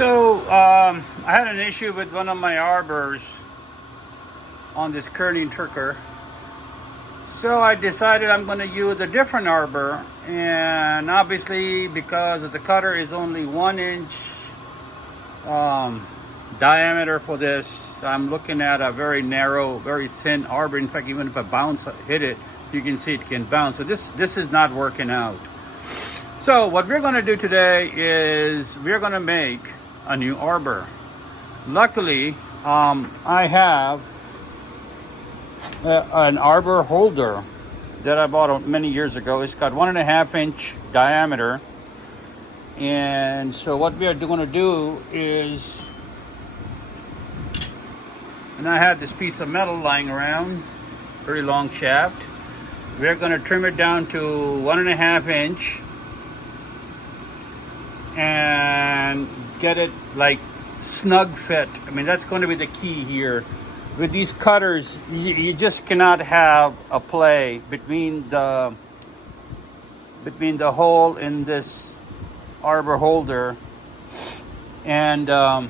I had an issue with one of my arbors on this Kearney Trecker. So I decided I'm going to use a different arbor, and obviously because the cutter is only 1 inch diameter for this, I'm looking at a very narrow, very thin arbor. In fact, even if I hit it, you can see it can bounce. So this is not working out. So what we're going to do today is we're going to make a new arbor. Luckily, I have an arbor holder that I bought many years ago. It's got 1.5 inch diameter. And so what we are going to do is, and I have this piece of metal lying around, very long shaft. We're going to trim it down to 1.5 inch and get it like snug fit. I mean, that's going to be the key here. With these cutters, you just cannot have a play between the hole in this arbor holder and the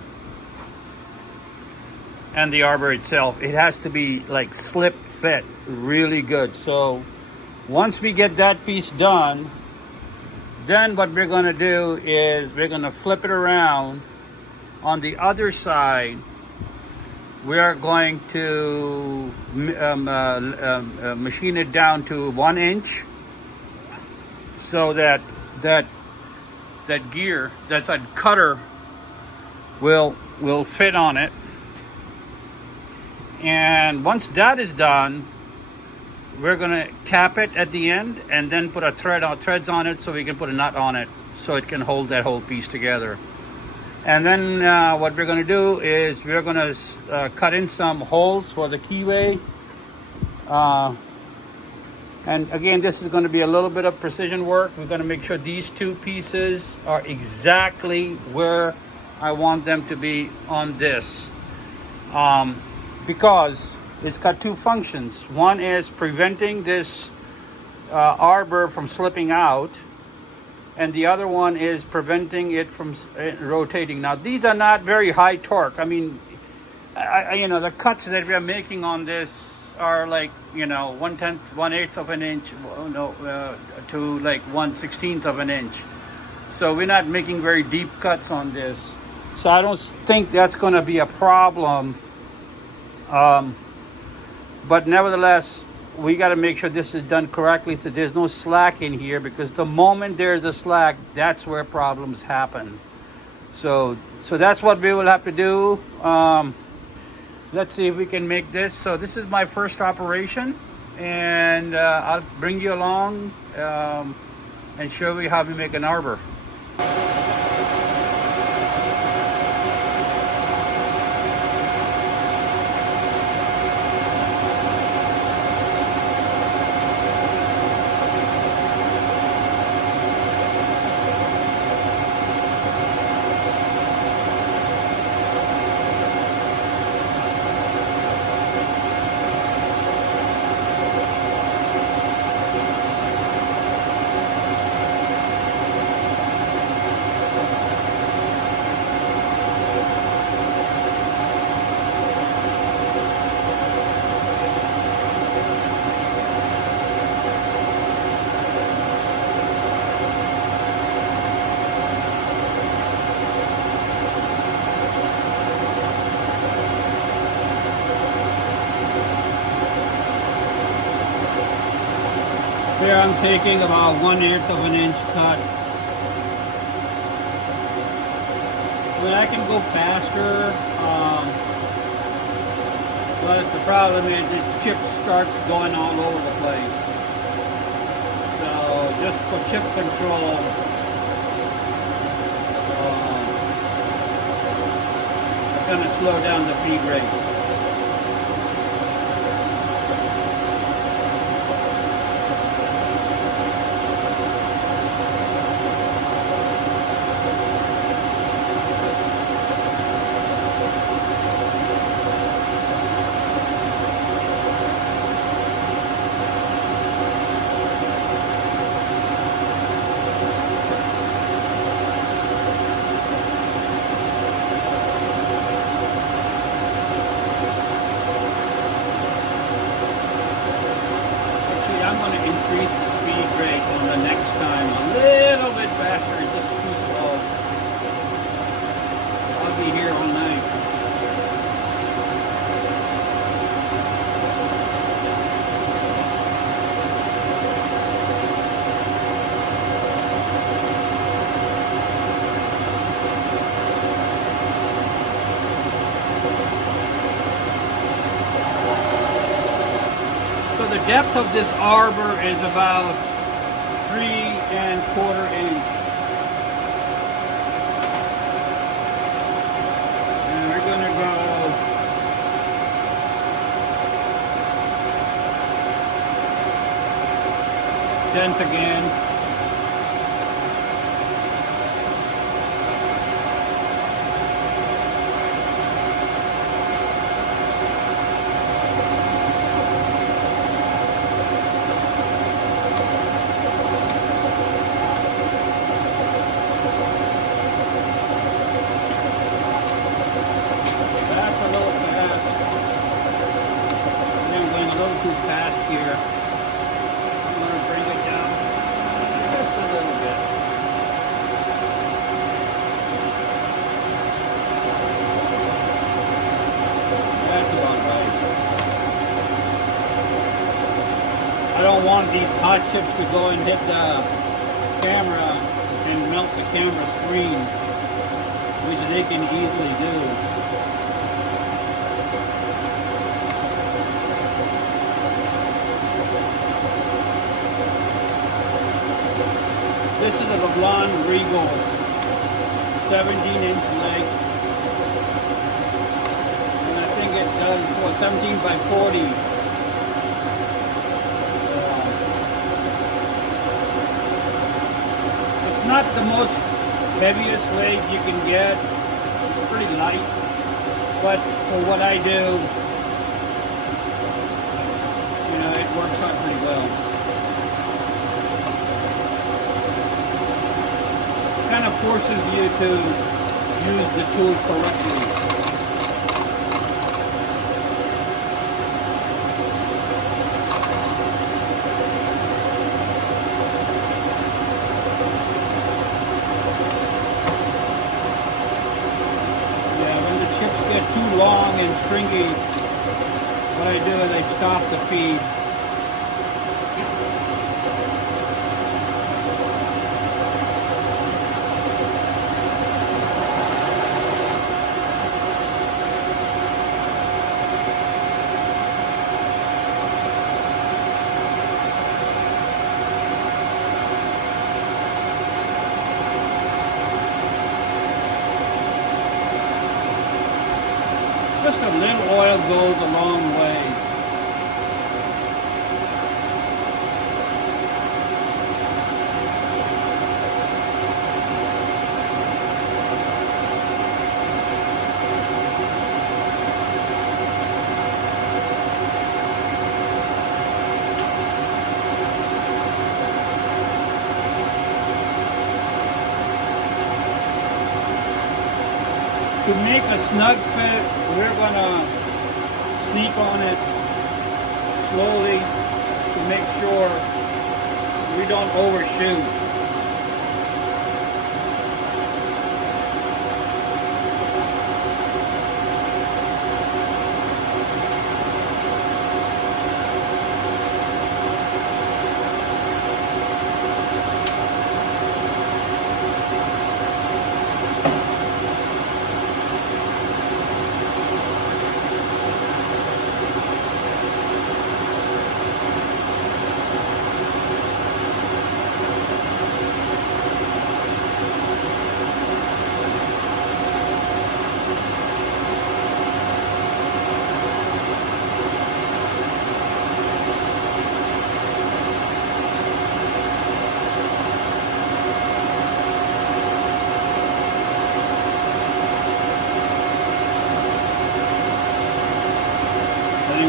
arbor itself. It has to be like slip fit really good. So once we get that piece done, then what we're going to do is we're going to flip it around. On the other side, we are going to machine it down to 1 inch, so that gear, that cutter will fit on it. And once that is done, we're going to cap it at the end and then put threads on it so we can put a nut on it so it can hold that whole piece together. And then what we're going to do is we're going to cut in some holes for the keyway. And again, this is going to be a little bit of precision work. We're going to make sure these two pieces are exactly where I want them to be on this. Because it's got two functions. One is preventing this arbor from slipping out, and the other one is preventing it from rotating. Now, these are not very high torque. I mean, the cuts that we are making on this are like, 1/8 of an inch, to like 1/16 of an inch. So we're not making very deep cuts on this. So I don't think that's going to be a problem. But nevertheless, we got to make sure this is done correctly so there's no slack in here, because the moment there's a slack, that's where problems happen. So that's what we will have to do. Let's see if we can make this. So this is my first operation, and I'll bring you along and show you how we make an arbor. Here I'm taking about 1/8 of an inch cut. I mean, I can go faster, but the problem is the chips start going all over the place. So just for chip control, I'm going to slow down the feed rate. the depth of this arbor is about 3¼ inch. And we're going to go dent again. Too fast here. I'm going to bring it down just a little bit. That's about right. I don't want these hot chips to go and hit the camera and melt the camera screen, which they can easily do. This is a LeBlanc Regal 17-inch leg, and I think it does 17 by 40. It's not the most heaviest leg you can get. It's pretty light, but for what I do, you know, it works out pretty well. Kind of forces you to use the tool correctly. Yeah, when the chips get too long and stringy, what I do is I stop the feed. Just a little oil goes a long way. To make a snug fit, we're going to sneak on it slowly to make sure we don't overshoot.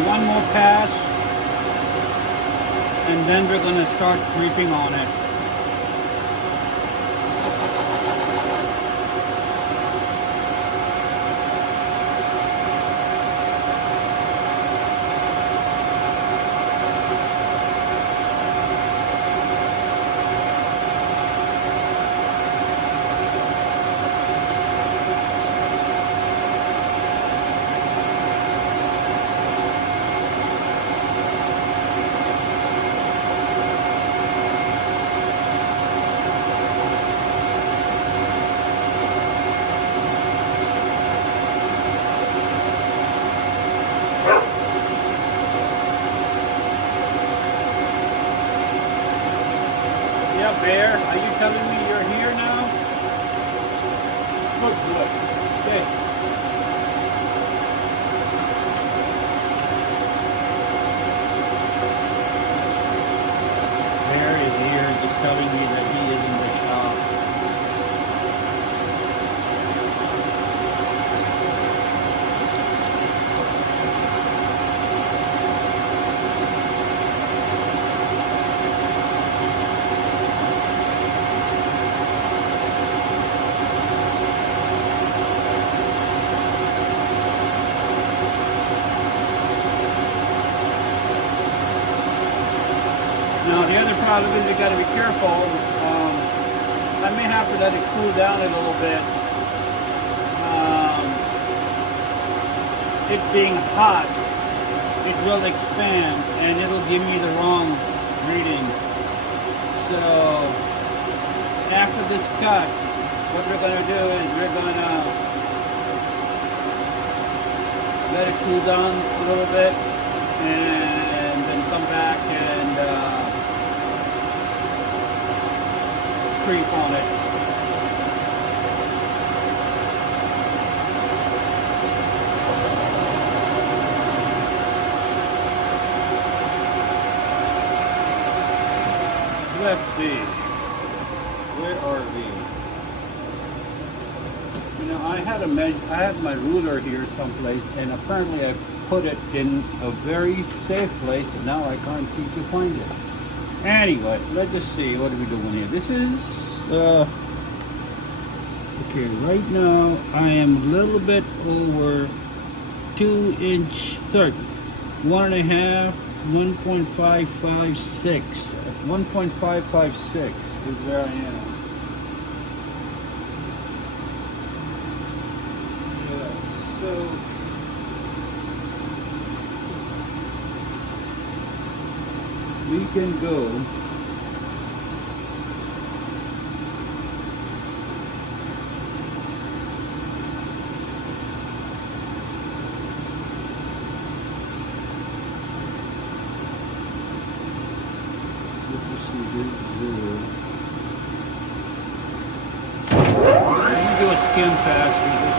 One more pass, and then we're going to start creeping on it. Good. Okay. There his ear is just telling me that he is in the shop. Now the other problem is you got to be careful. I may have to let it cool down a little bit. It being hot, it will expand and it'll give me the wrong reading. So after this cut, what we're going to do is we're going to let it cool down a little bit and then come back and creep on it. Let's see. Where are we? You know, I had my ruler here someplace, and apparently I put it in a very safe place, and now I can't seem to find it. Anyway, let's just see. What are we doing here? This is okay. Right now, I am a little bit over 2 inch 1.5, 1.556. 1.556 is where I am. Yeah, so we can go do a skin pass with this.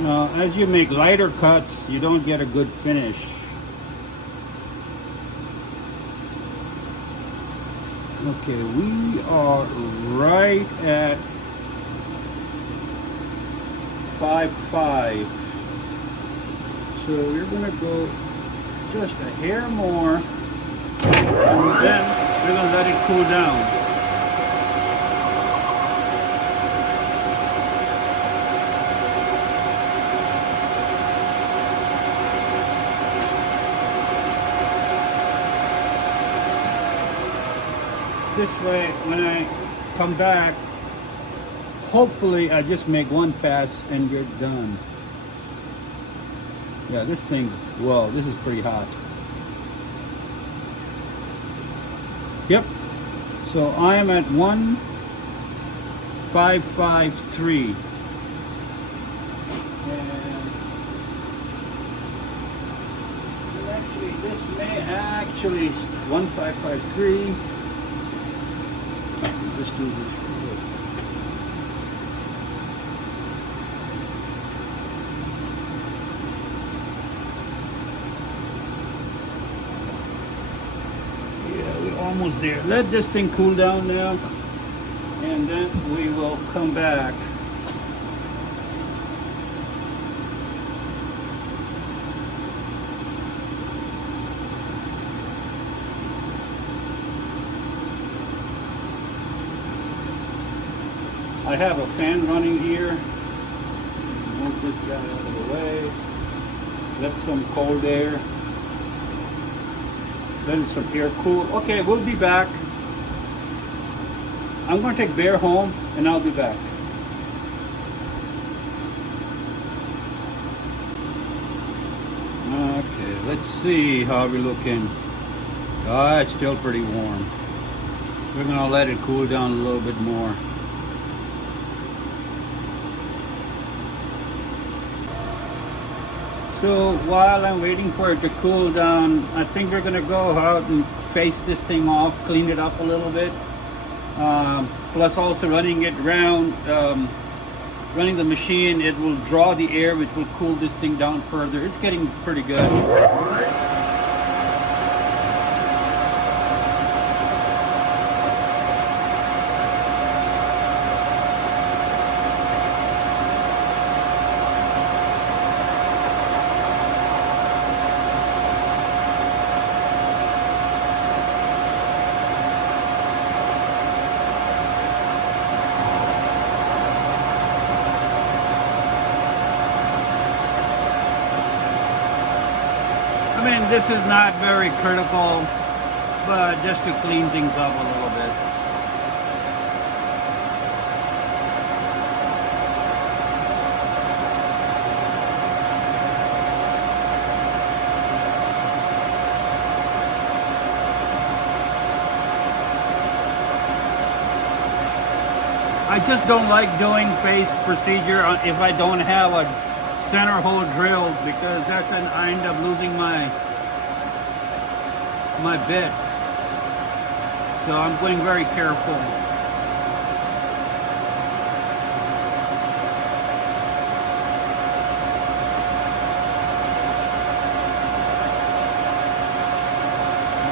Now, as you make lighter cuts, you don't get a good finish. Okay, we are right at 5.5. So we're going to go just a hair more, and then we're going to let it cool down. This way, when I come back, hopefully I just make one pass and you're done. Yeah, this thing, whoa, this is pretty hot. Yep. So I am at 1.553. And actually, this may actually 1.553. Just do this. Yeah, we're almost there. Let this thing cool down now. and then we will come back. I have a fan running here. Move this guy out of the way. Let some cold air. Let some air cool. Okay, we'll be back. I'm going to take Bear home and I'll be back. Okay, let's see how we're looking. Ah, it's still pretty warm. We're going to let it cool down a little bit more. So while I'm waiting for it to cool down, I think we're going to go out and face this thing off, clean it up a little bit. Plus also running it around, running the machine, it will draw the air, which will cool this thing down further. It's getting pretty good. I mean, this is not very critical, but just to clean things up a little bit. I just don't like doing face procedure if I don't have a center hole drilled, because that's when I end up losing my bit. So I'm being very careful.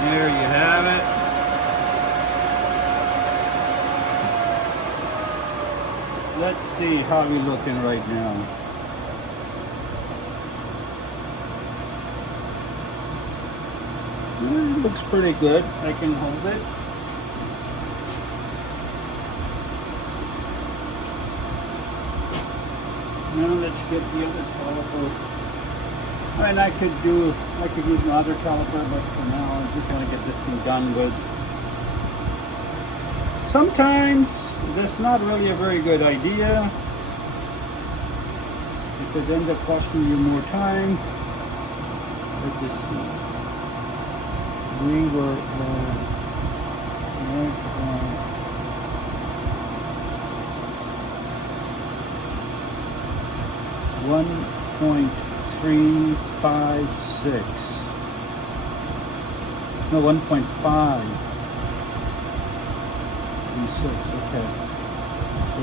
There you have it. Let's see how we're looking right now. It looks pretty good. I can hold it. Now let's get the other caliper. And I could use my other caliper, but for now I just want to get this thing done with. Sometimes that's not really a very good idea. It could end up costing you more time. Let's just see. We were right on 1.356. No, 1.5. 36, okay. So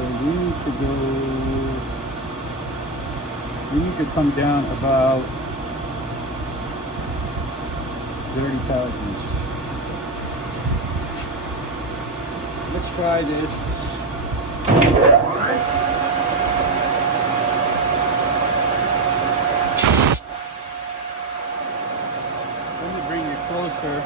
we need to come down about 30 thousandths. Let's try this. Let me bring it closer.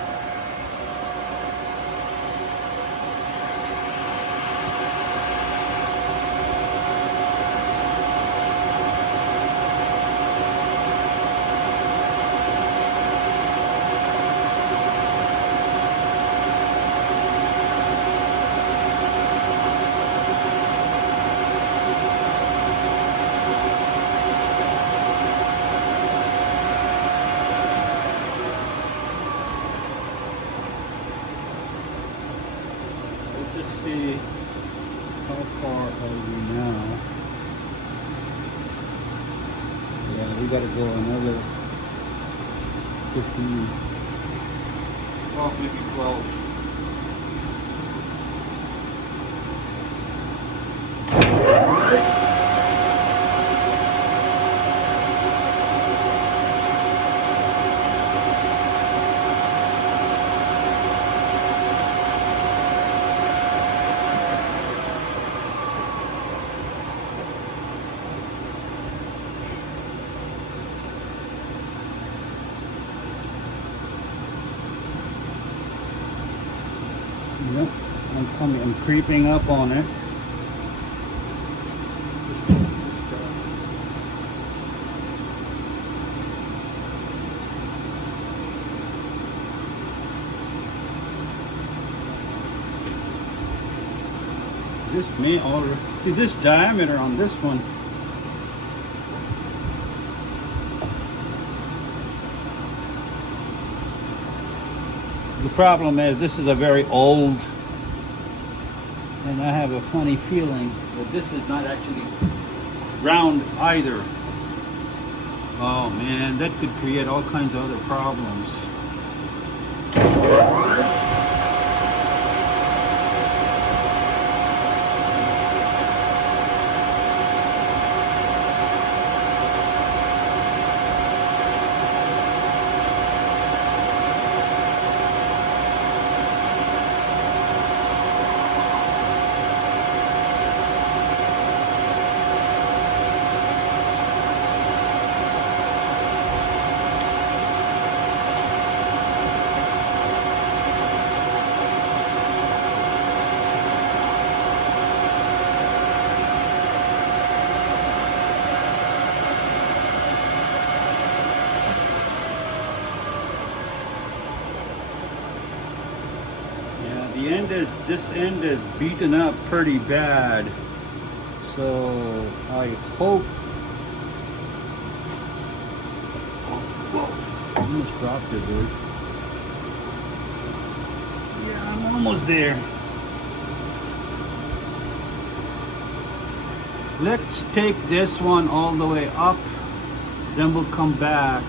See how far are we now? Yeah, we got to go another 15, well, maybe 12. I'm creeping up on it. This may already, see this diameter on this one. The problem is this is a very old, and I have a funny feeling that this is not actually round either. Oh man, that could create all kinds of other problems. This end is beaten up pretty bad, so I hope. Whoa, almost dropped it, dude. Yeah, I'm almost there. Let's take this one all the way up, then we'll come back.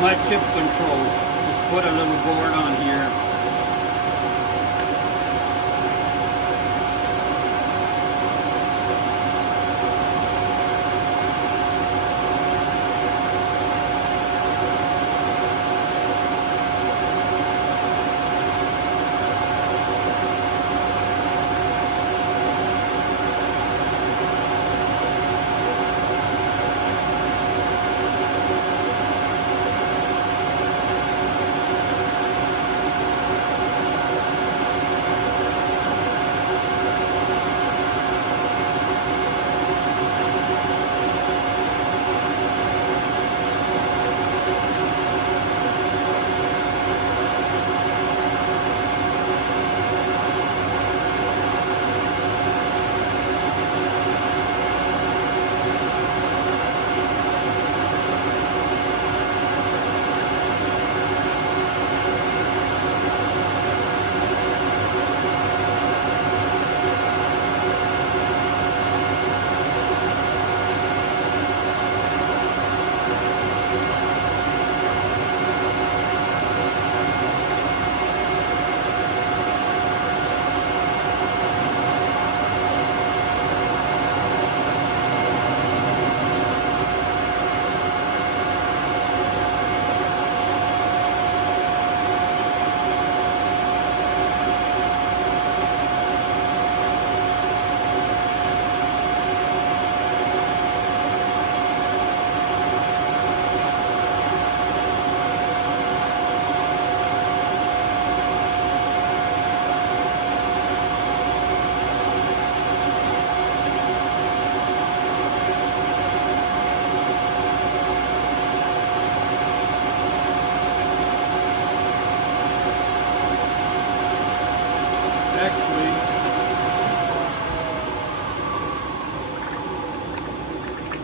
My chip control. Just put a little board on here.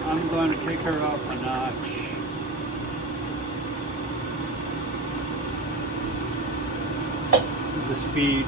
I'm going to take her up a notch. The speed.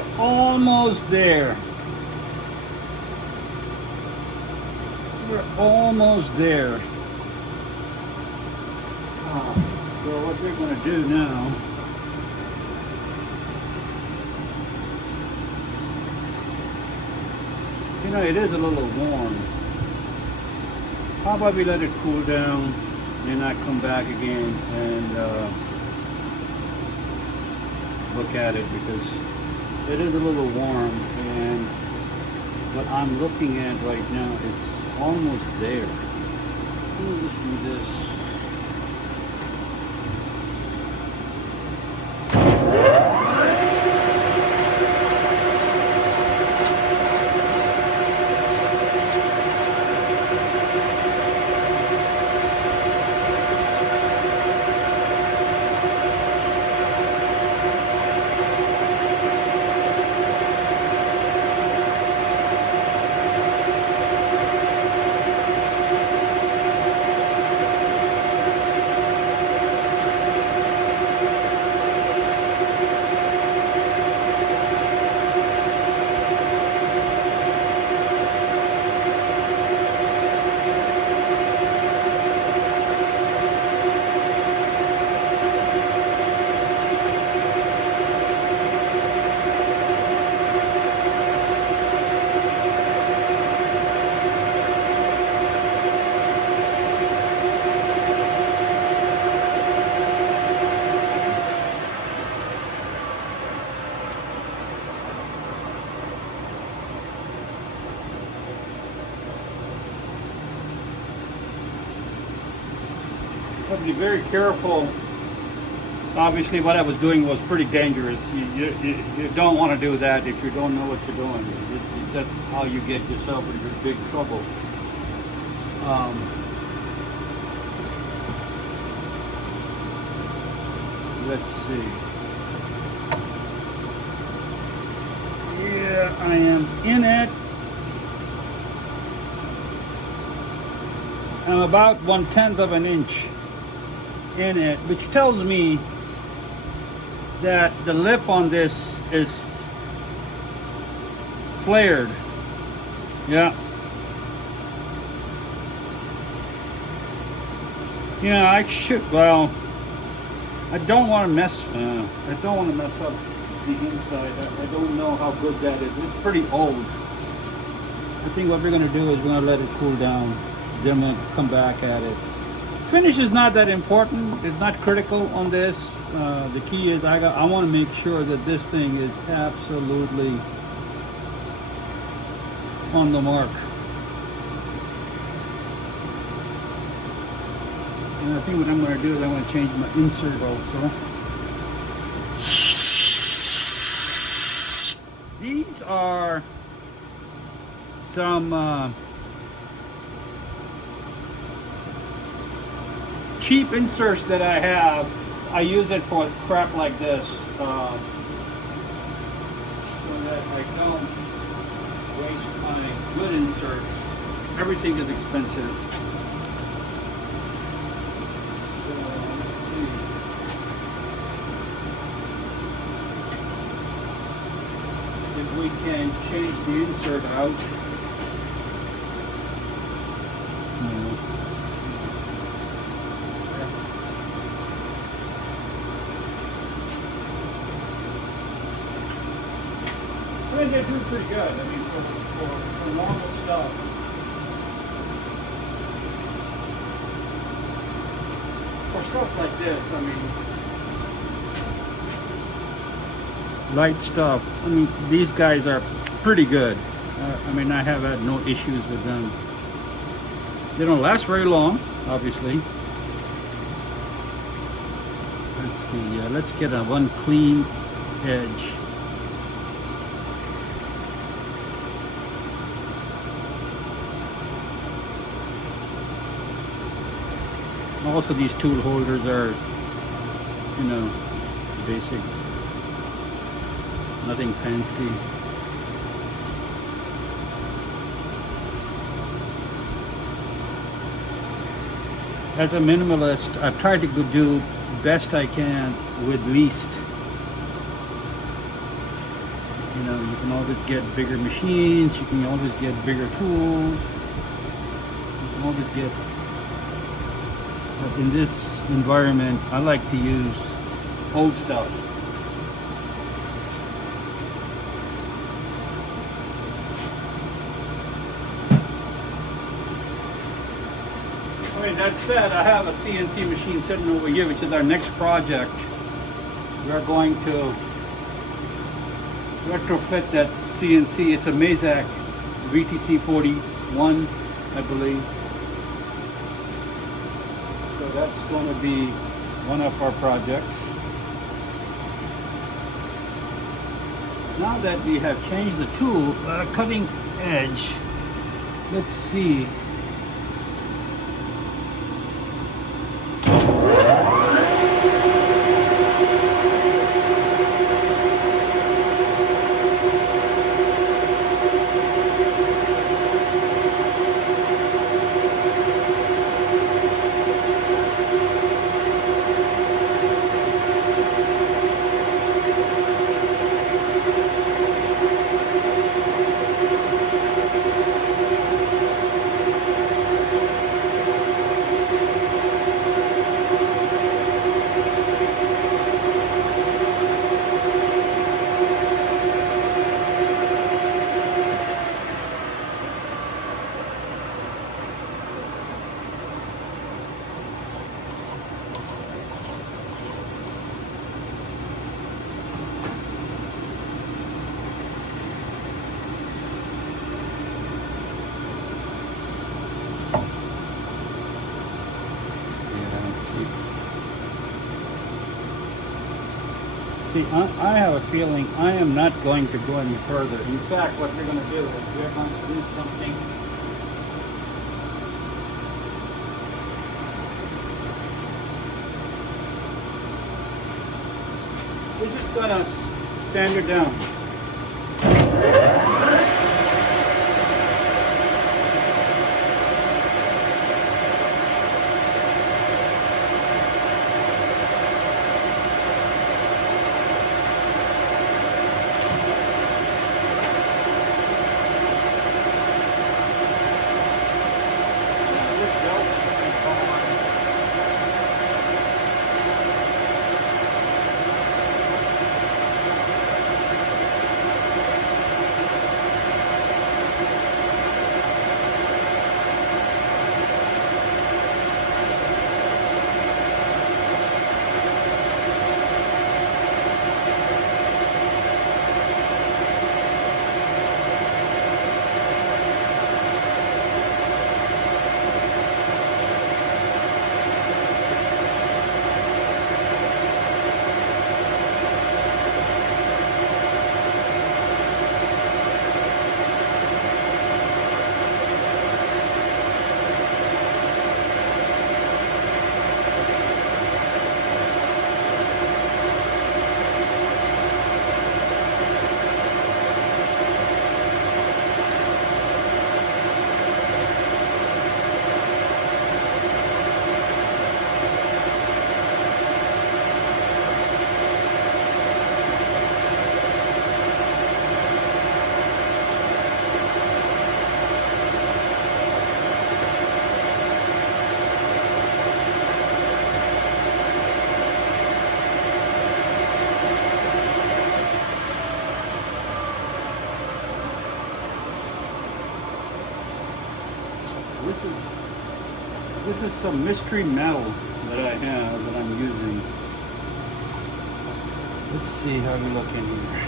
We're almost there. We're almost there. So what we're going to do now, you know, it is a little warm. How about we let it cool down and I come back again and look at it, because it is a little warm, and what I'm looking at right now is almost there. Let me just do this. Have to be very careful. Obviously what I was doing was pretty dangerous. You don't want to do that if you don't know what you're doing. That's how you get yourself into big trouble. Let's see. Yeah, I am in it. I'm about 1/10 of an inch in it, which tells me that the lip on this is flared. Yeah. You know, I should, well, I don't want to mess up the inside. I don't know how good that is. It's pretty old. I think what we're going to do is we're going to let it cool down. Then we'll come back at it. Finish is not that important. It's not critical on this. The key is I want to make sure that this thing is absolutely on the mark. And I think what I'm going to do is I'm going to change my insert also. These are some cheap inserts that I have. I use it for crap like this, so that I don't waste my good inserts. Everything is expensive. So let's see. If we can change the insert out. I think they do pretty good. I mean, for normal stuff. For stuff like this, I mean, light stuff. I mean, these guys are pretty good. I mean, I have had no issues with them. They don't last very long, obviously. Let's see. Let's get a one clean edge. Also, these tool holders are, you know, basic, nothing fancy. As a minimalist, I've tried to do best I can with least. You know, you can always get bigger machines, you can always get bigger tools, you can always get, but in this environment, I like to use old stuff. Alright, that said, I have a CNC machine sitting over here, which is our next project. We are going to retrofit that CNC. It's a Mazak VTC-41, I believe. So that's going to be one of our projects. Now that we have changed the tool, cutting edge, let's see. See, I have a feeling I am not going to go any further. In fact, what we're going to do is we're going to do something. We're just going to sand it down. This is some mystery metal that I have that I'm using. Let's see how we look in here.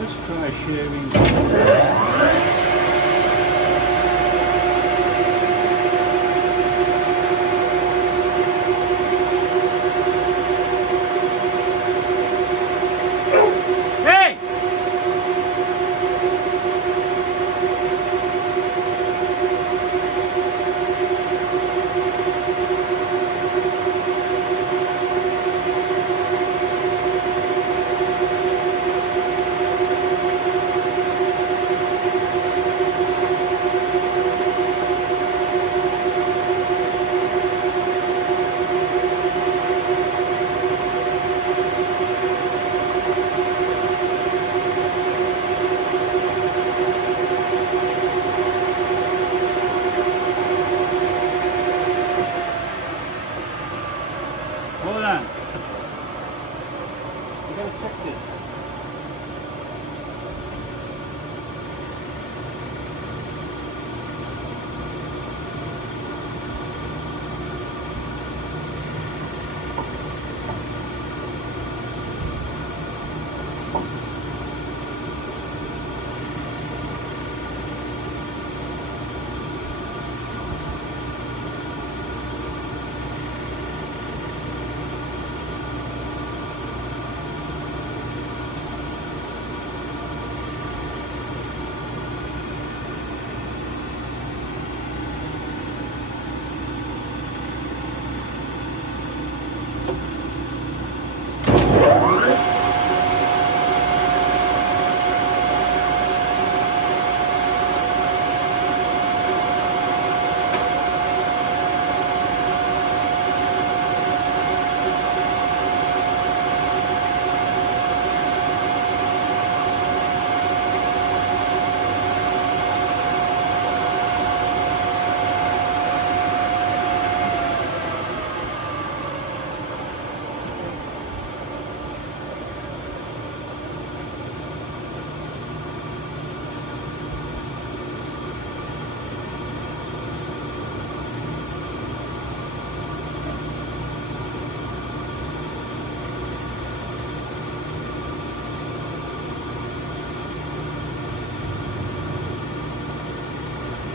Let's try shaving. Hey! Hold on. I gotta check this.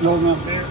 Load them up there.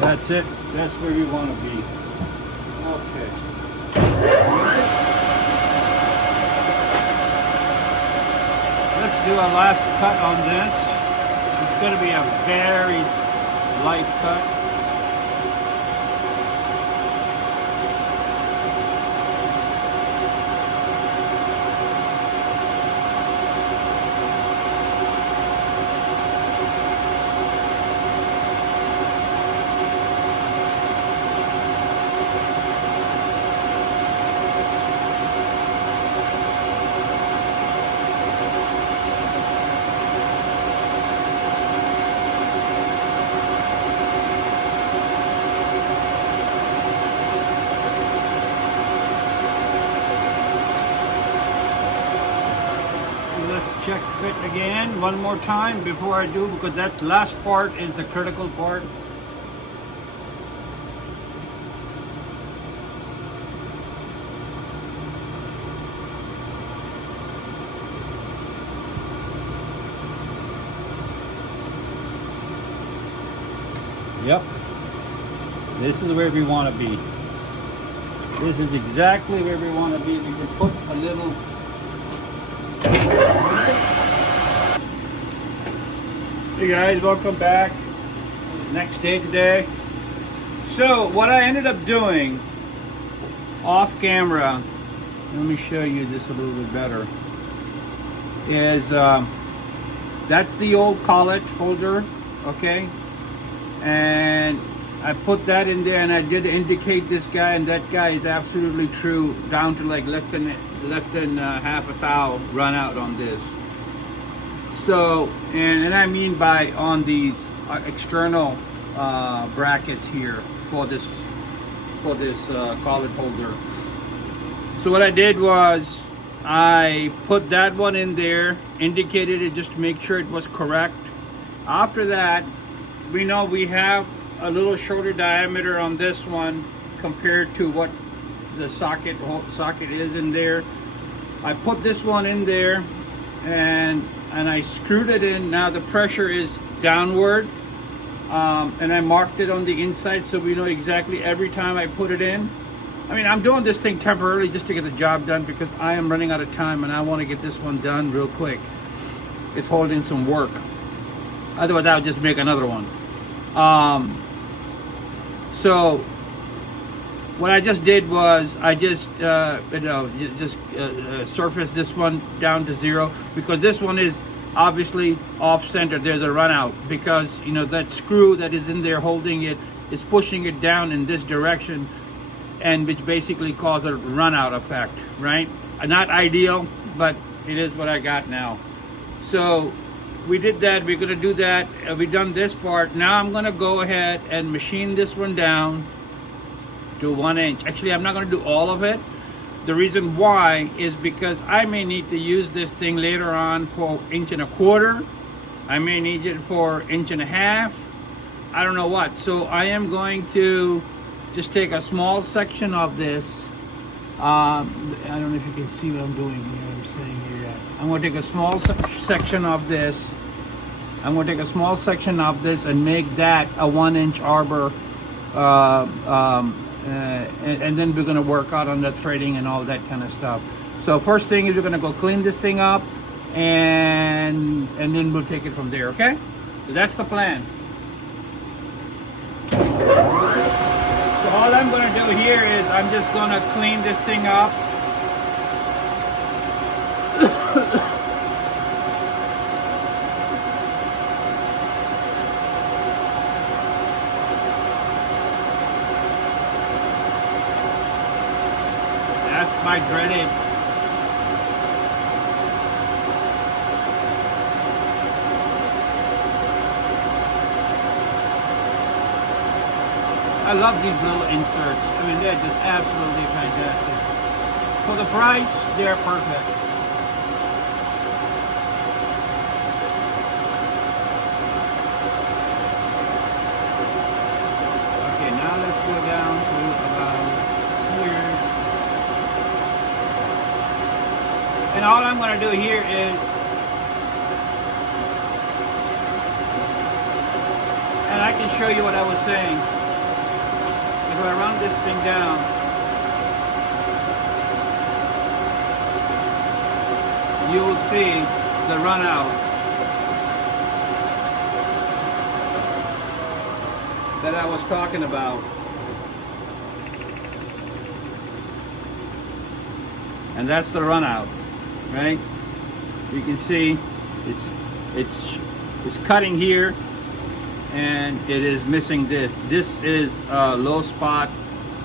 That's it. That's where you want to be. Okay. Let's do a last cut on this. It's going to be a very light cut. Check fit again one more time before I do, because that last part is the critical part. Yep, this is where we want to be. This is exactly where we want to be. We can put a little. Hey guys, welcome back. Next day today. So what I ended up doing off camera, let me show you this a little bit better, is that's the old collet holder, okay? And I put that in there, and I did indicate this guy, and that guy is absolutely true, down to like less than half a thou run out on this. So, and I mean by on these external brackets here for this collet holder. So what I did was I put that one in there, indicated it just to make sure it was correct. After that, we know we have a little shorter diameter on this one compared to what the socket is in there. I put this one in there, and I screwed it in. Now the pressure is downward, and I marked it on the inside so we know exactly every time I put it in. I mean, I'm doing this thing temporarily just to get the job done because I am running out of time and I want to get this one done real quick. It's holding some work. Otherwise, I would just make another one. So what I just did was I just surfaced this one down to 0 because this one is obviously off center. There's a run out because that screw that is in there holding it is pushing it down in this direction, and which basically causes a run out effect, right? Not ideal, but it is what I got now. So we did that. We're gonna do that. We've done this part. Now I'm gonna go ahead and machine this one down to 1 inch. Actually, I'm not gonna do all of it. The reason why is because I may need to use this thing later on for 1.25 inches. I may need it for 1.5 inches. I don't know what. So I am going to just take a small section of this. I don't know if you can see what I'm doing here. I'm saying here. I'm going to take a small section of this. I'm going to take a small section of this and make that a 1-inch arbor. And then we're going to work out on the threading and all that kind of stuff. So first thing is we're going to go clean this thing up, and then we'll take it from there, okay? So that's the plan. So all I'm going to do here is I'm just going to clean this thing up. That's my dreaded. I love these little inserts. I mean, they're just absolutely fantastic. For the price, they're perfect. Okay, now let's go down to about here. And all I'm going to do here is, and I can show you what I was saying. If I run this thing down, you will see the run out that I was talking about. And that's the run out, right? You can see it's cutting here, and it is missing this. This is a low spot,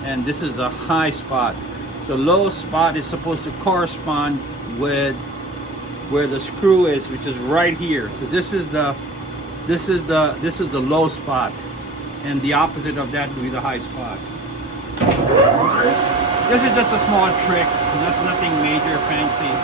and this is a high spot. So low spot is supposed to correspond with where the screw is, which is right here. So this is the low spot, and the opposite of that would be the high spot. This is just a small trick. That's nothing major fancy.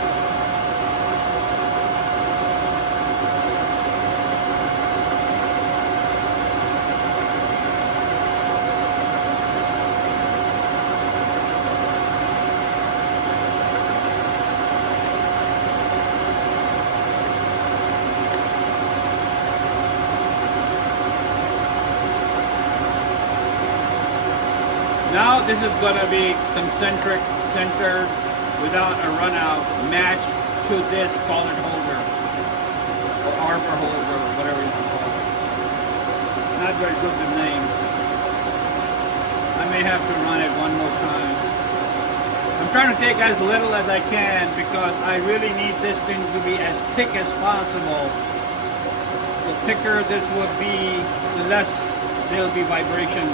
Now this is going to be concentric center without a run out, matched to this collet holder or arbor holder, whatever you call it. Not very good with names. may have to run it one more time. I'm trying to take as little as I can because I really need this thing to be as thick as possible. The thicker this would be, the less there'll be vibration.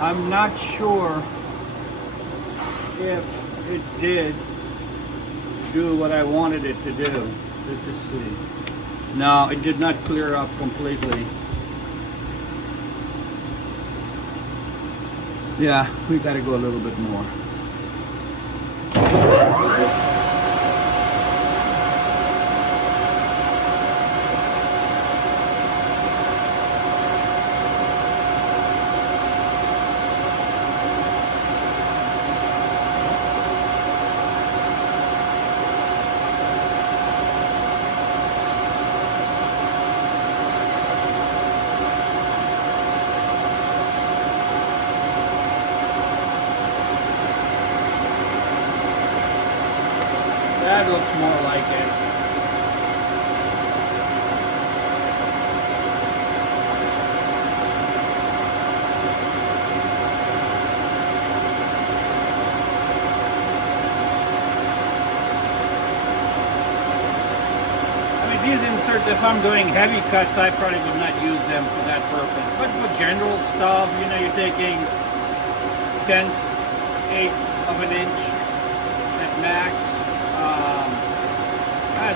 I'm not sure if it did do what I wanted it to do. Let's just see. No, it did not clear up completely. Yeah, we got to go a little bit more. That looks more like it. I mean, these inserts, if I'm doing heavy cuts, I probably would not use them for that purpose. But for general stuff, you know, you're taking 1/10, 1/8 of an inch at max.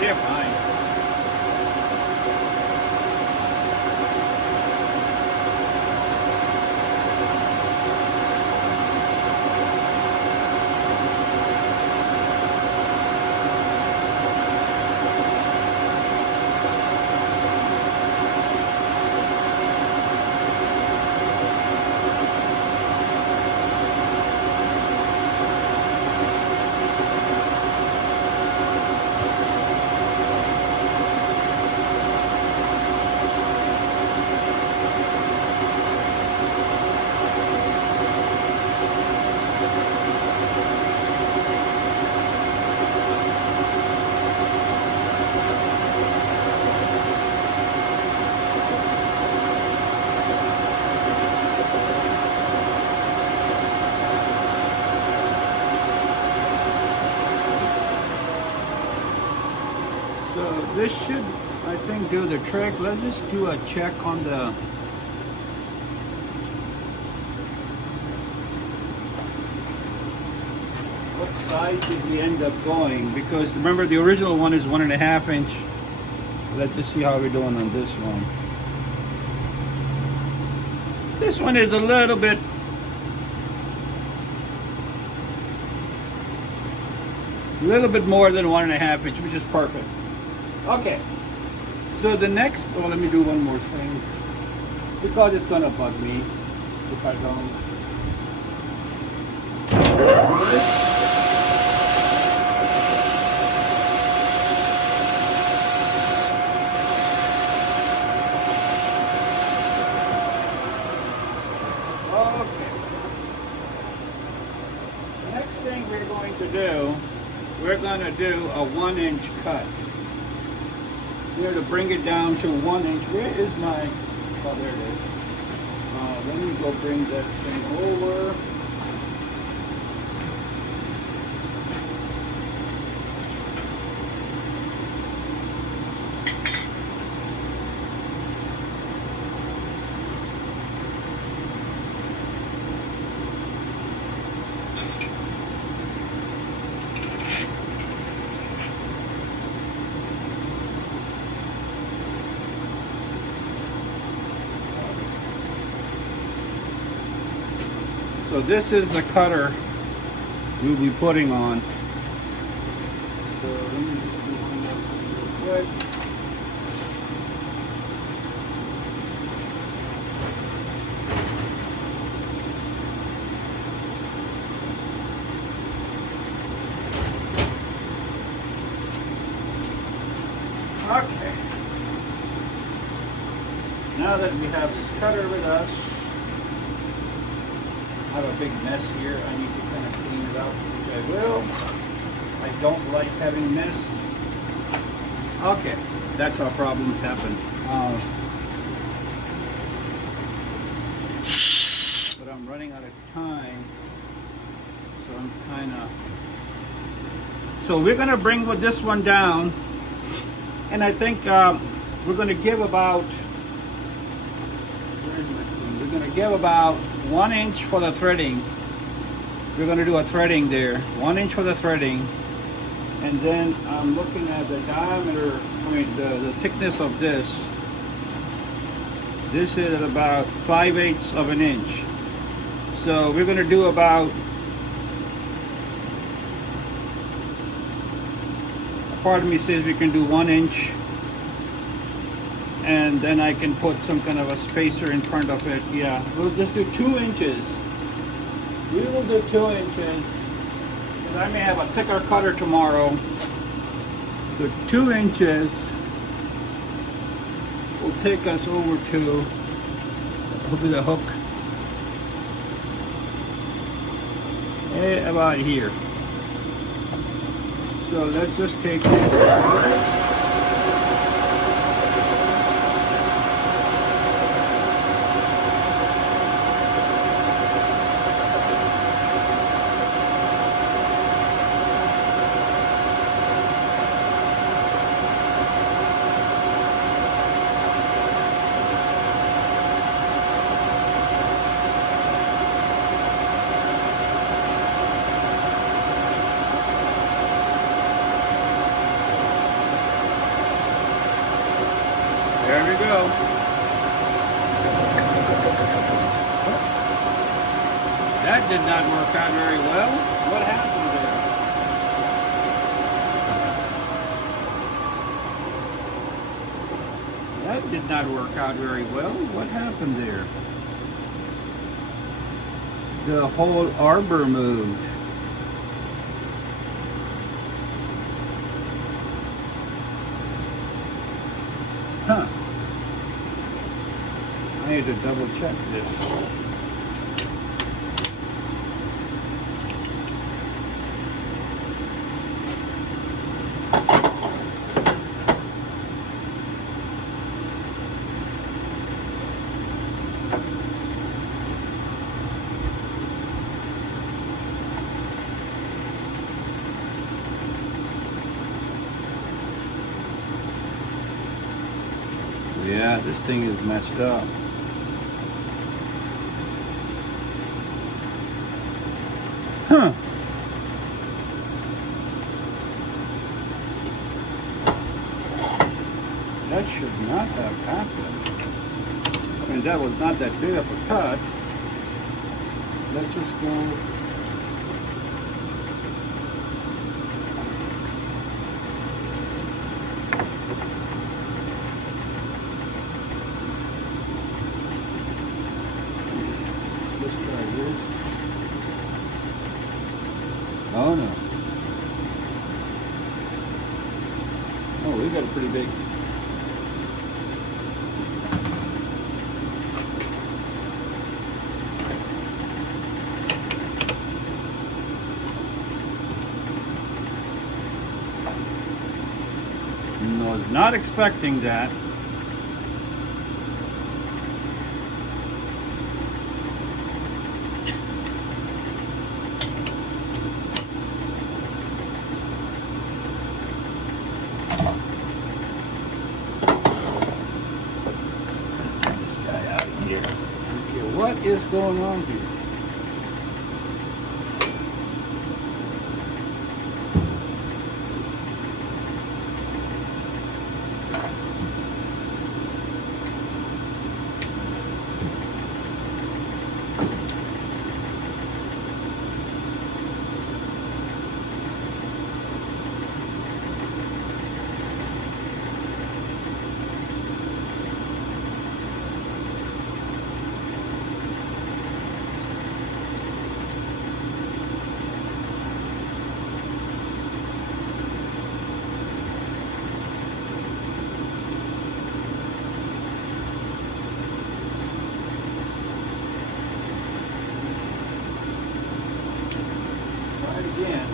They're fine. So this should, I think, do the trick. Let's just do a check on the what size did we end up going? Because remember, the original one is 1.5 inch. Let's just see how we're doing on this one. This one is a little bit more than 1.5 inch, which is perfect. Okay, so the next, well, let me do one more thing because it's gonna bug me if I don't. Okay. Next thing we're going to do, we're going to do a 1 inch cut. Here to bring it down to 1 inch. Where is my, oh, there it is. let me go bring that thing over. So this is the cutter we'll be putting on. So let me just do one more real quick. Okay. Now that we have this cutter with us, I have a big mess here. I need to kind of clean it out, which I will. I don't like having mess. Okay, that's how problems happen. But I'm running out of time, so I'm kind of. So we're gonna bring this one down, and I think we're gonna give about. We're gonna give about 1 inch for the threading. We're going to do a threading there, 1 inch for the threading, and then I'm looking at the diameter, the thickness of this. This is at about 5/8 of an inch. So we're going to do about, part of me says we can do 1 inch, and then I can put some kind of a spacer in front of it. Yeah, we'll just do 2 inches. We will do 2 inches, and I may have a thicker cutter tomorrow. So 2 inches will take us over to the hook. About here. So let's just take this. There we go. That did not work out very well. What happened there? That did not work out very well. What happened there? The whole arbor moved. Huh. I need to double check this. Yeah, this thing is messed up. Huh. That should not have happened. I mean, that was not that big of a cut. Let's just go. Oh no. Oh, we got a pretty big. No, I was not expecting that. What is going on here? Again.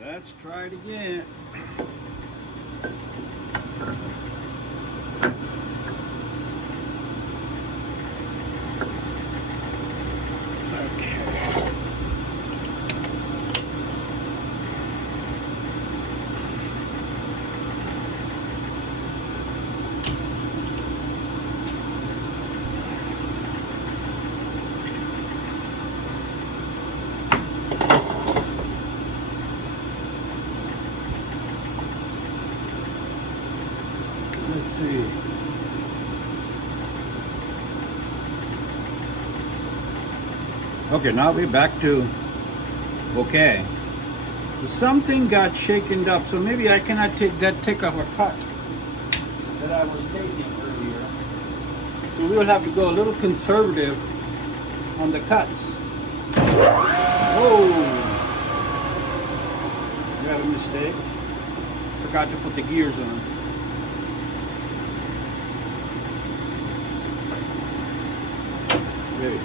Let's try it again. Let's see. Okay, now we're back to okay. So something got shaken up, so maybe I cannot take that thick of a cut that I was taking earlier. So we'll have to go a little conservative on the cuts. Whoa! You had a mistake. Forgot to put the gears on. There you go.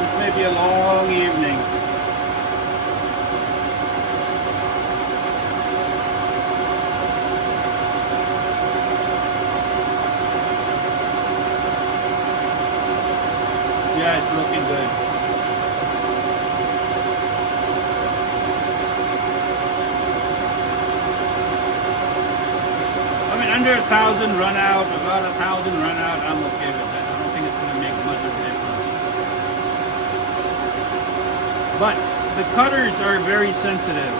This may be a long evening. Yeah, it's looking good. I mean, under 1,000 run out, about 1,000 run out, I'm okay with that. I don't think it's going to make much of a difference. But the cutters are very sensitive.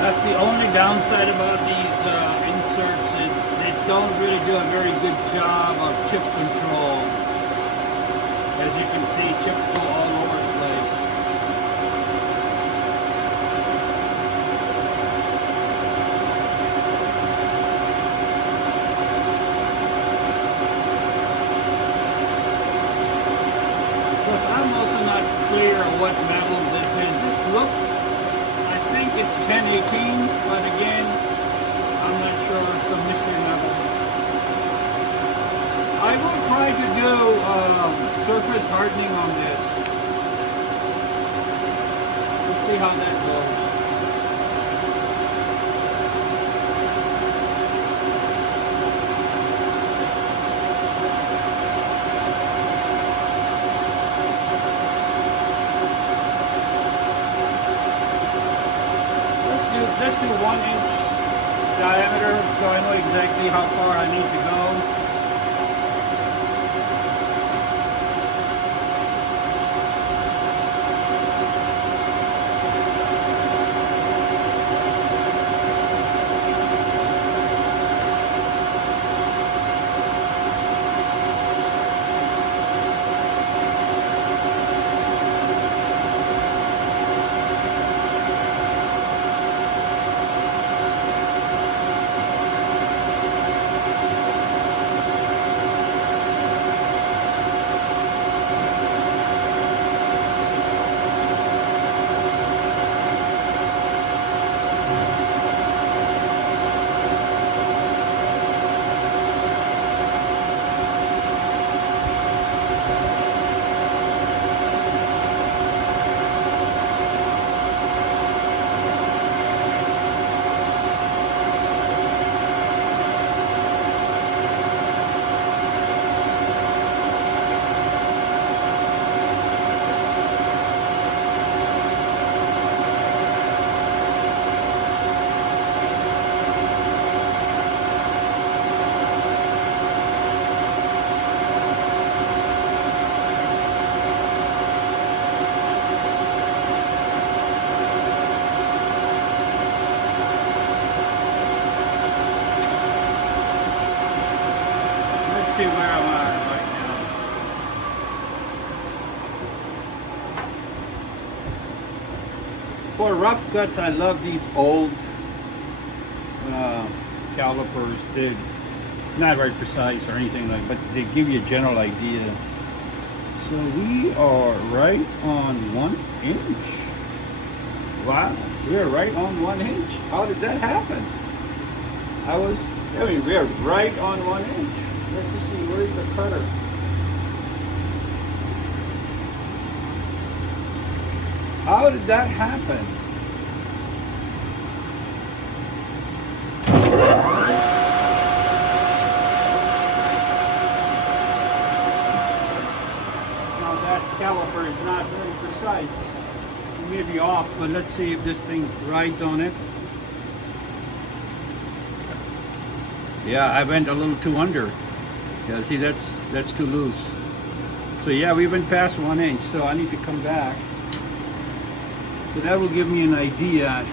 That's the only downside about these inserts is they don't really do a very good job of chip control. As you can see, chips go all over the place. clear on what metal this is. This looks, I think it's 1018, but again, I'm not sure. It's a mystery metal. I will try to do surface hardening on this. Let's see how that goes. Let's do 1 inch diameter so I know exactly how far I need to go. See where I'm at right now. For rough cuts, I love these old calipers. They're not very precise or anything like, but they give you a general idea. So we are right on 1 inch. Wow, we're right on 1 inch. How did that happen? We're right on 1 inch. Let's just see, where's the cutter? How did that happen? Now that caliper is not very precise. It may be off, but let's see if this thing rides on it. Yeah, I went a little too under. Yeah, see, that's too loose. So yeah, we went past 1 inch, so I need to come back. So that will give me an idea.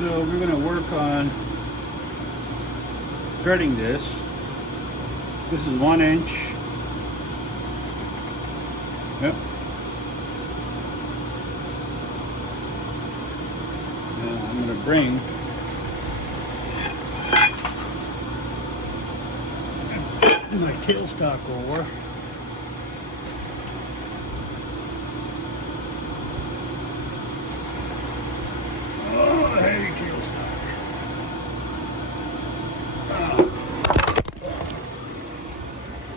So we're going to work on threading this. This is 1 inch. Yep. Now I'm going to bring my tailstock over. Heavy tailstock.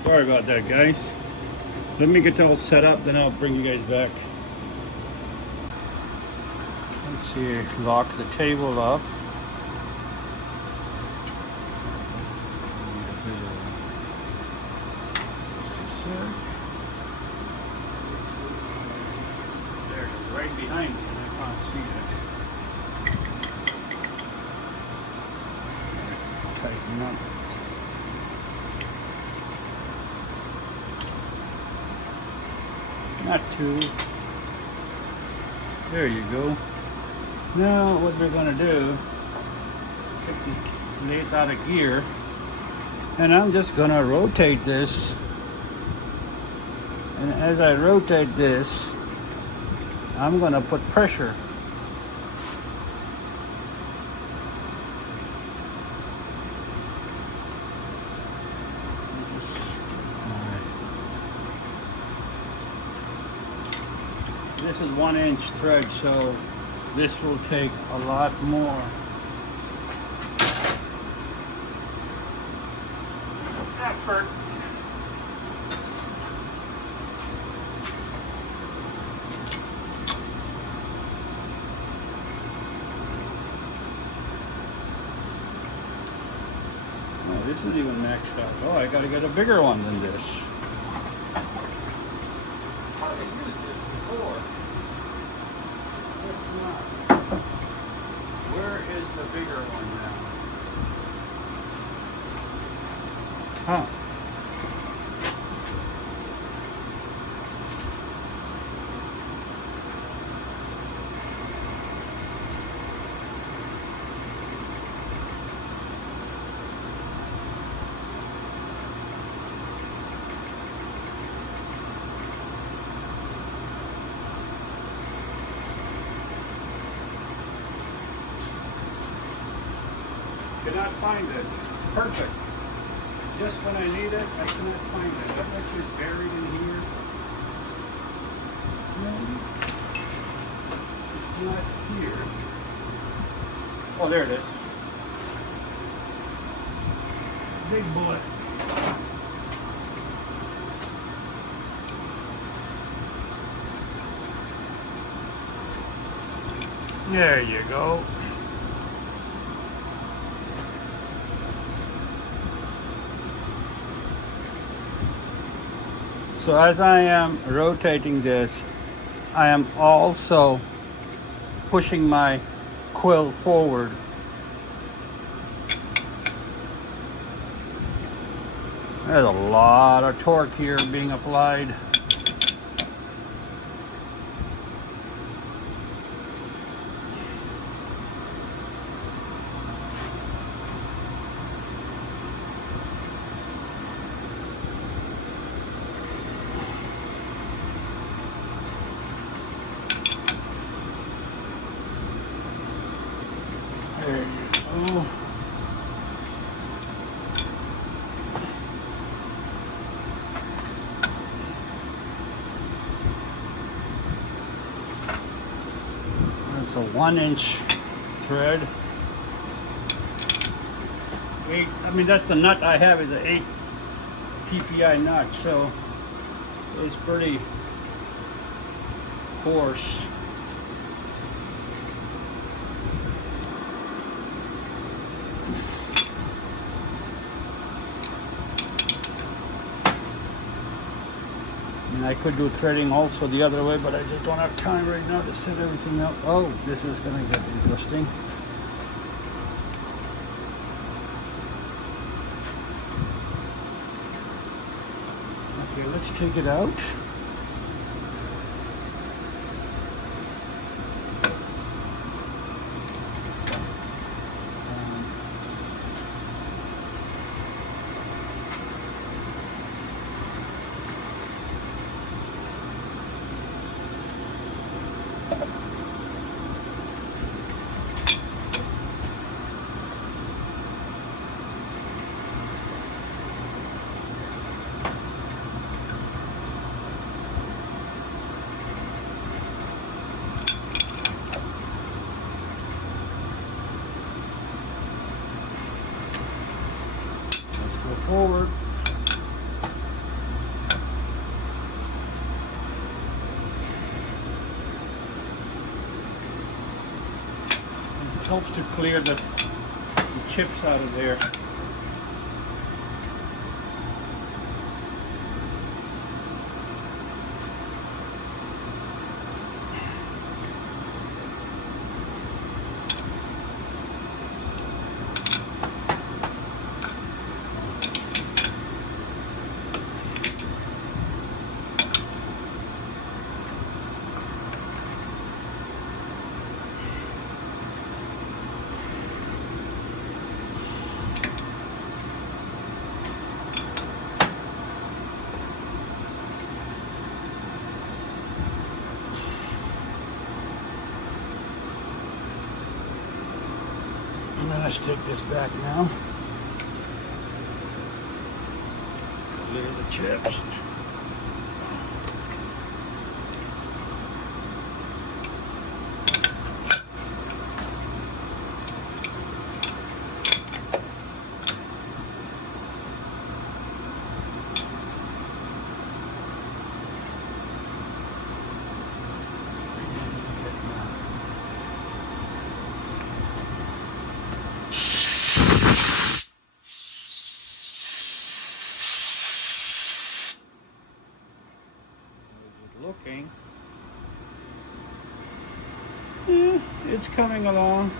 Sorry about that, guys. Let me get it all set up, then I'll bring you guys back. Let's see, lock the table up. There it is, right behind me, and I can't see it. Tighten up. Not too. There you go. Now what we're going to do, take this lathe out of gear, and I'm just going to rotate this. And as I rotate this, I'm going to put pressure. This is 1 inch thread, so this will take a lot more effort. Oh, this isn't even maxed out. Oh, I gotta get a bigger one than this. I've used this before. It's not. Where is the bigger one now? Huh. Cannot find it. Perfect. Just when I need it, I cannot find it. How much is buried in here? Not here. Oh, there it is. Big bullet. There you go. So as I am rotating this, I am also pushing my quill forward. There's a lot of torque here being applied. There you go. That's a 1-inch thread. That's the nut I have, is an 8 TPI nut, so it's pretty coarse. I could do threading also the other way, but I just don't have time right now to set everything up. Oh, this is going to get interesting. Okay, let's take it out. Forward. It helps to clear the chips out of there. Let's take this back now. Clear the chips. Looking. Yeah, it's coming along.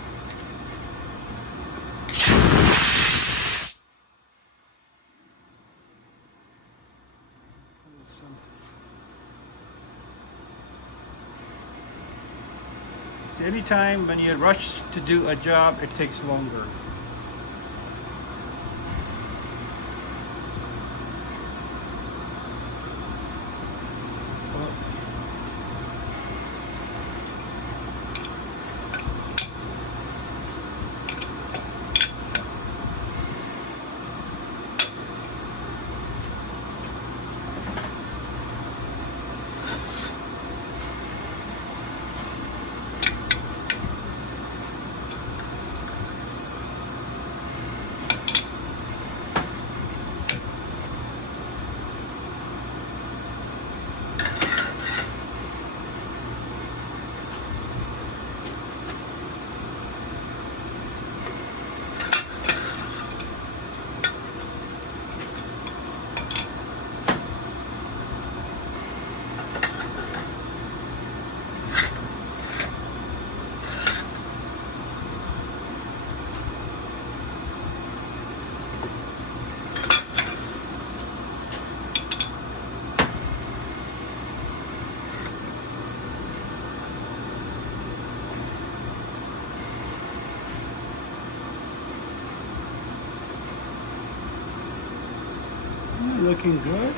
So anytime when you rush to do a job, it takes longer. looking good.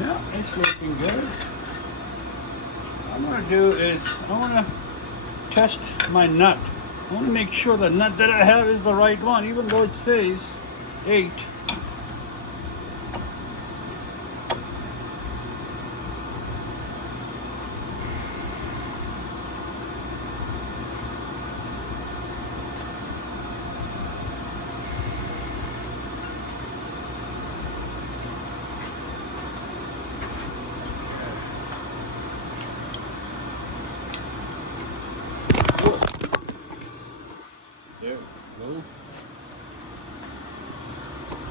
Yeah, it's looking good. What I'm gonna do is I wanna test my nut. I wanna make sure the nut that I have is the right one, even though it says 8. There we go.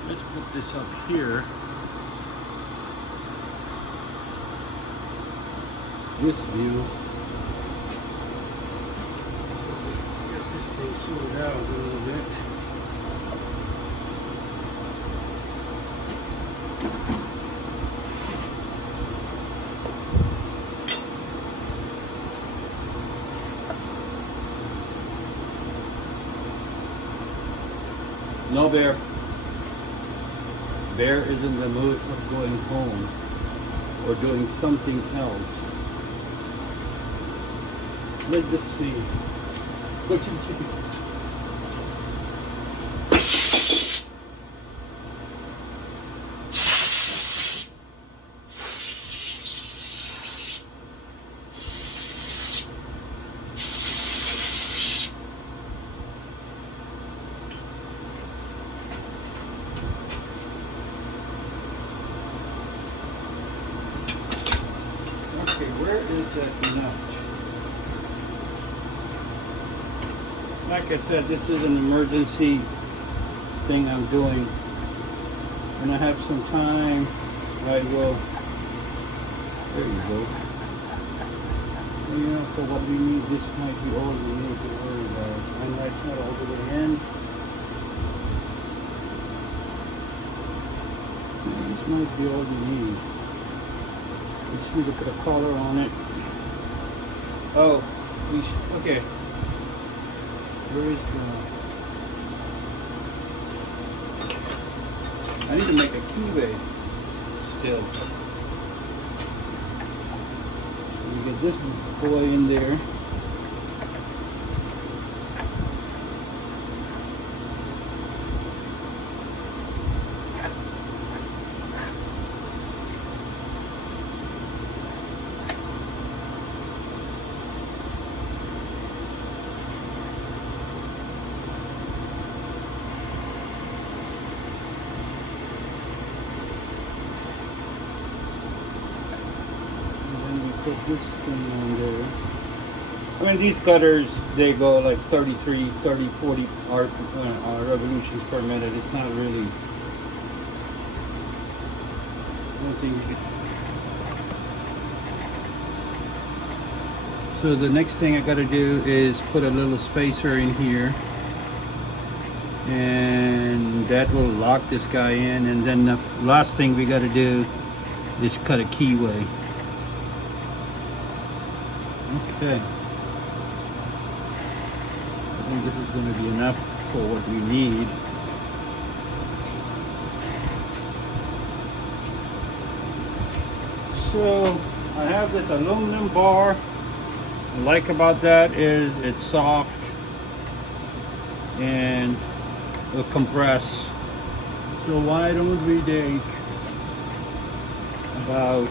Let's put this up here. This view. Get this thing sorted out a little bit. No, Bear. Bear is in the mood of going home or doing something else. Let's just see. Go chitty chitty. Okay, where is that nut? Like I said, this is an emergency thing I'm doing. When I have some time, I will. There you go. You know, for what we need, this might be all we need to worry about. And that's not all the way in. This might be all we need. Let's see, look at the color on it. Oh, okay. Where is the... I need to make a keyway still. So we get this boy in there. Put this thing on there. I mean, these cutters, they go like 33, 30, 40 revolutions per minute. It's not really... I don't think you could... So the next thing I got to do is put a little spacer in here. And that will lock this guy in. And then the last thing we got to do is cut a keyway. Okay. I think this is going to be enough for what we need. So I have this aluminum bar. What I like about that is it's soft and will compress. So why don't we take about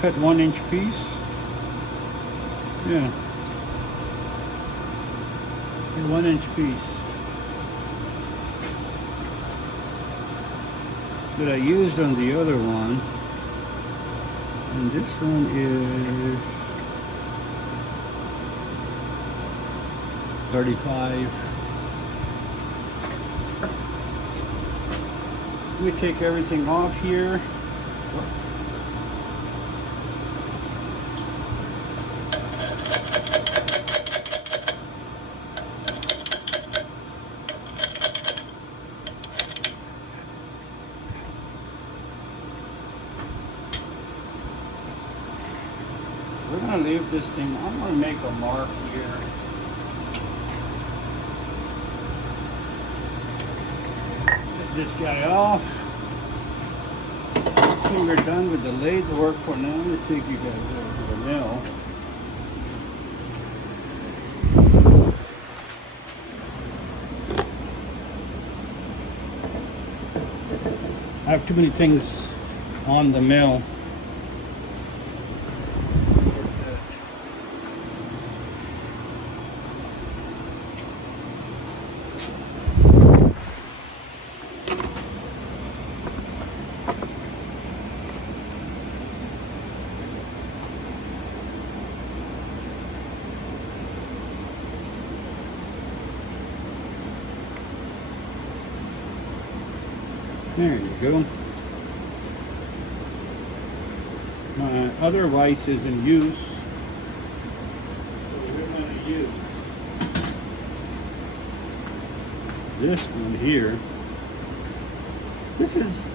cut 1-inch piece. Yeah. A 1-inch piece. That I used on the other one. And this one is 35. We take everything off here. We're gonna leave this thing. I'm gonna make a mark here. Get this guy off. So we're done with the lathe work for now. I'm gonna take you guys over to the mill. I have too many things on the mill. There you go. My other vise is in use, so we're going to use this one here. This is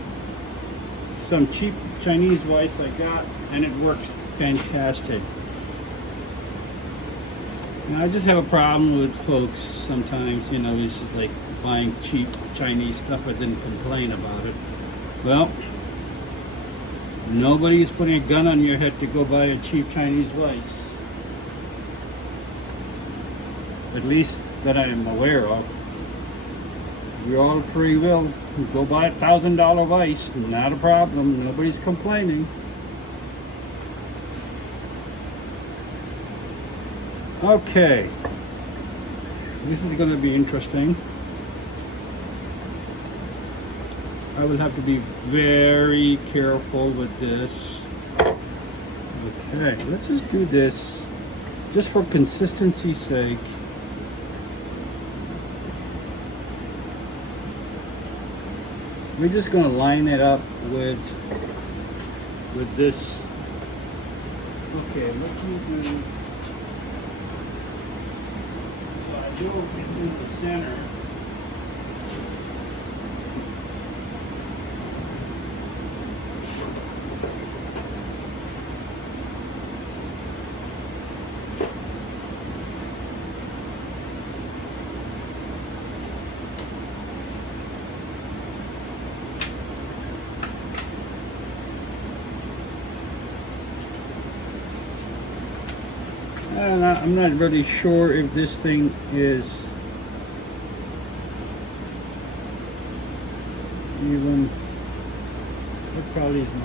some cheap Chinese vise I got, and it works fantastic. Now, I just have a problem with folks sometimes, you know, it's just like buying cheap Chinese stuff and then complain about it. Well, nobody's putting a gun on your head to go buy a cheap Chinese vise. At least that I am aware of. We're all free will. Go buy $1,000 vise, not a problem. Nobody's complaining. Okay, this is going to be interesting. I will have to be very careful with this. Okay, let's just do this just for consistency's sake. We're just going to line it up with this. Okay, let me do. So I do it in the center. And I'm not really sure if this thing is even. It probably is not.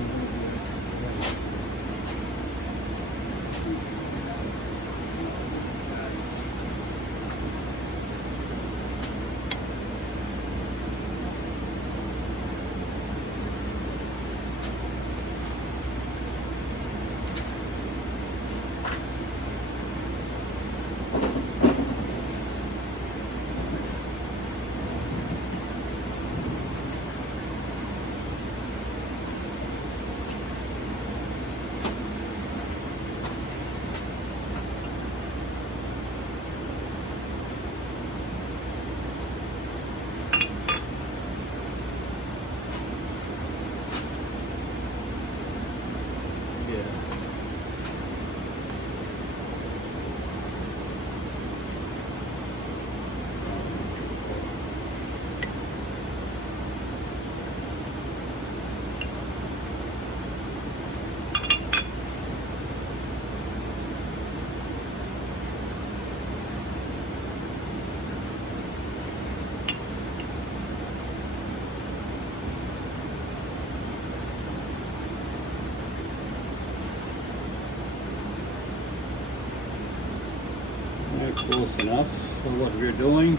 Close enough for what we're doing.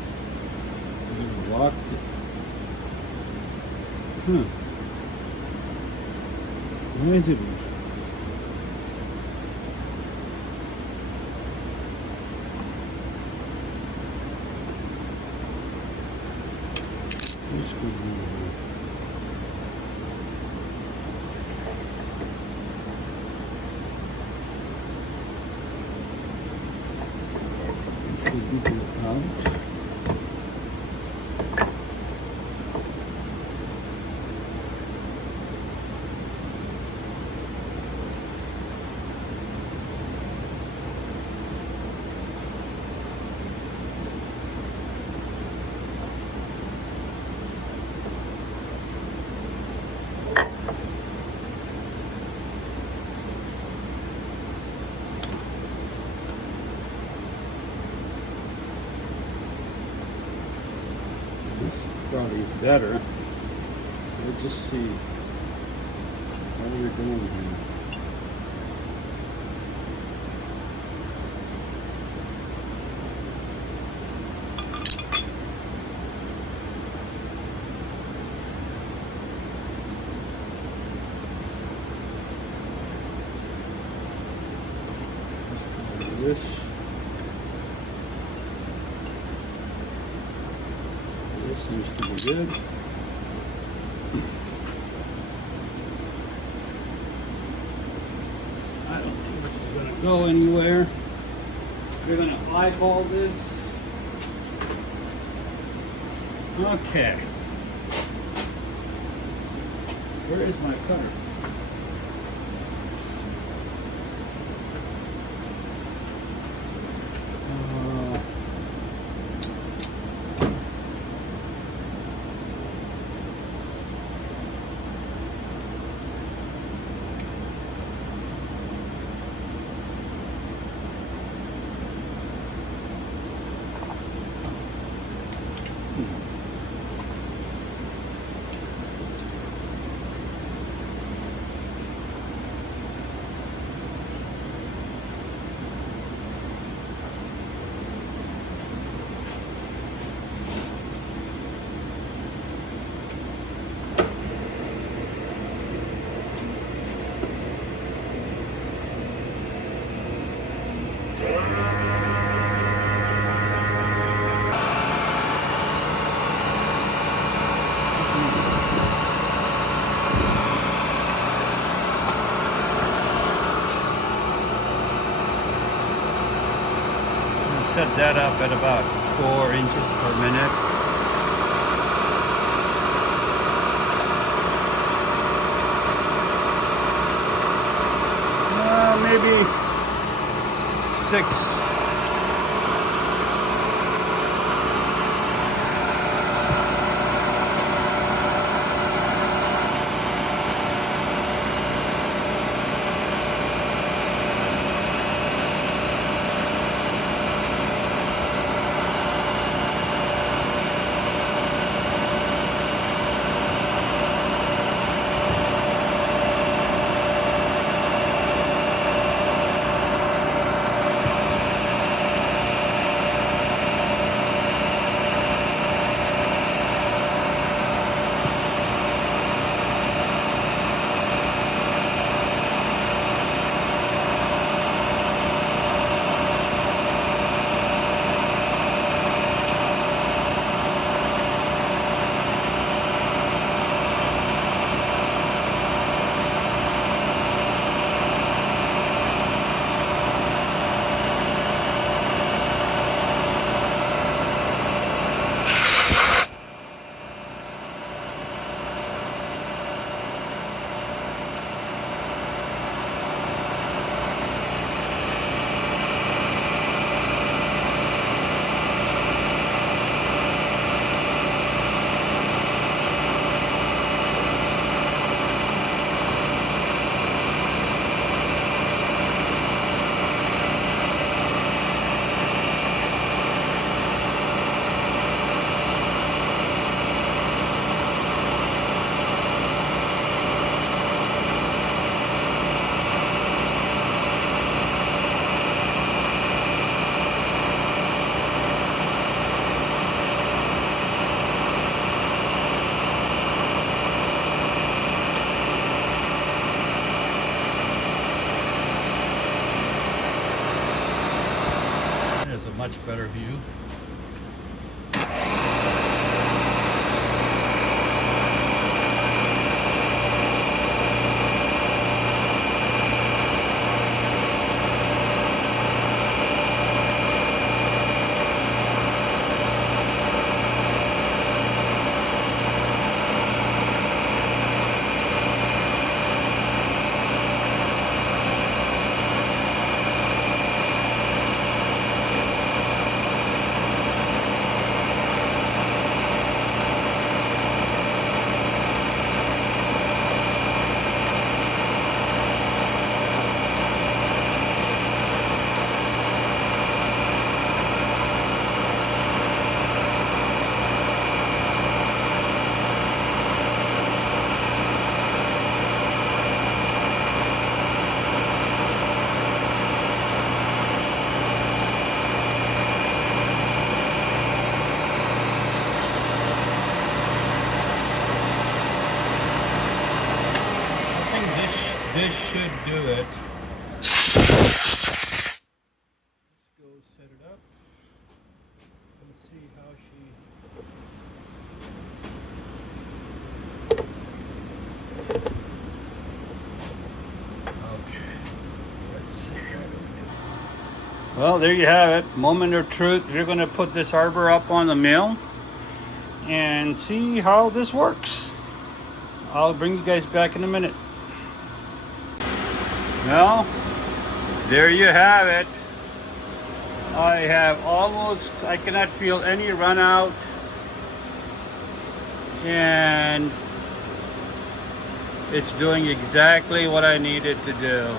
Lock it. Where is it? This could be. Out. quality is better. Let's just see what we're doing here. This seems to be good. I don't think this is going to go anywhere. We're going to eyeball this. Okay. Where is my cutter? Set that up at about 4 inches per minute. Maybe 6. this should do it. Let's go set it up and see how she... Okay, let's see. Well, there you have it. Moment of truth. We're going to put this arbor up on the mill and see how this works. I'll bring you guys back in a minute. Well, there you have it. I have I cannot feel any run out, and it's doing exactly what I need it to do.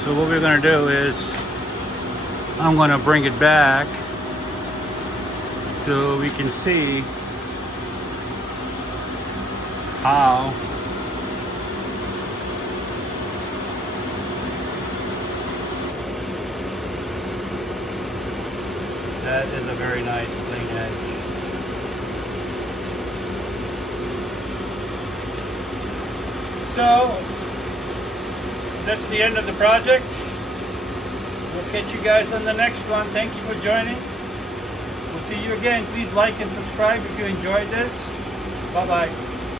So what we're going to do is I'm going to bring it back so we can see how that is a very nice clean edge. So that's the end of the project. We'll catch you guys on the next one. Thank you for joining. We'll see you again. Please like and subscribe if you enjoyed this. Bye-bye.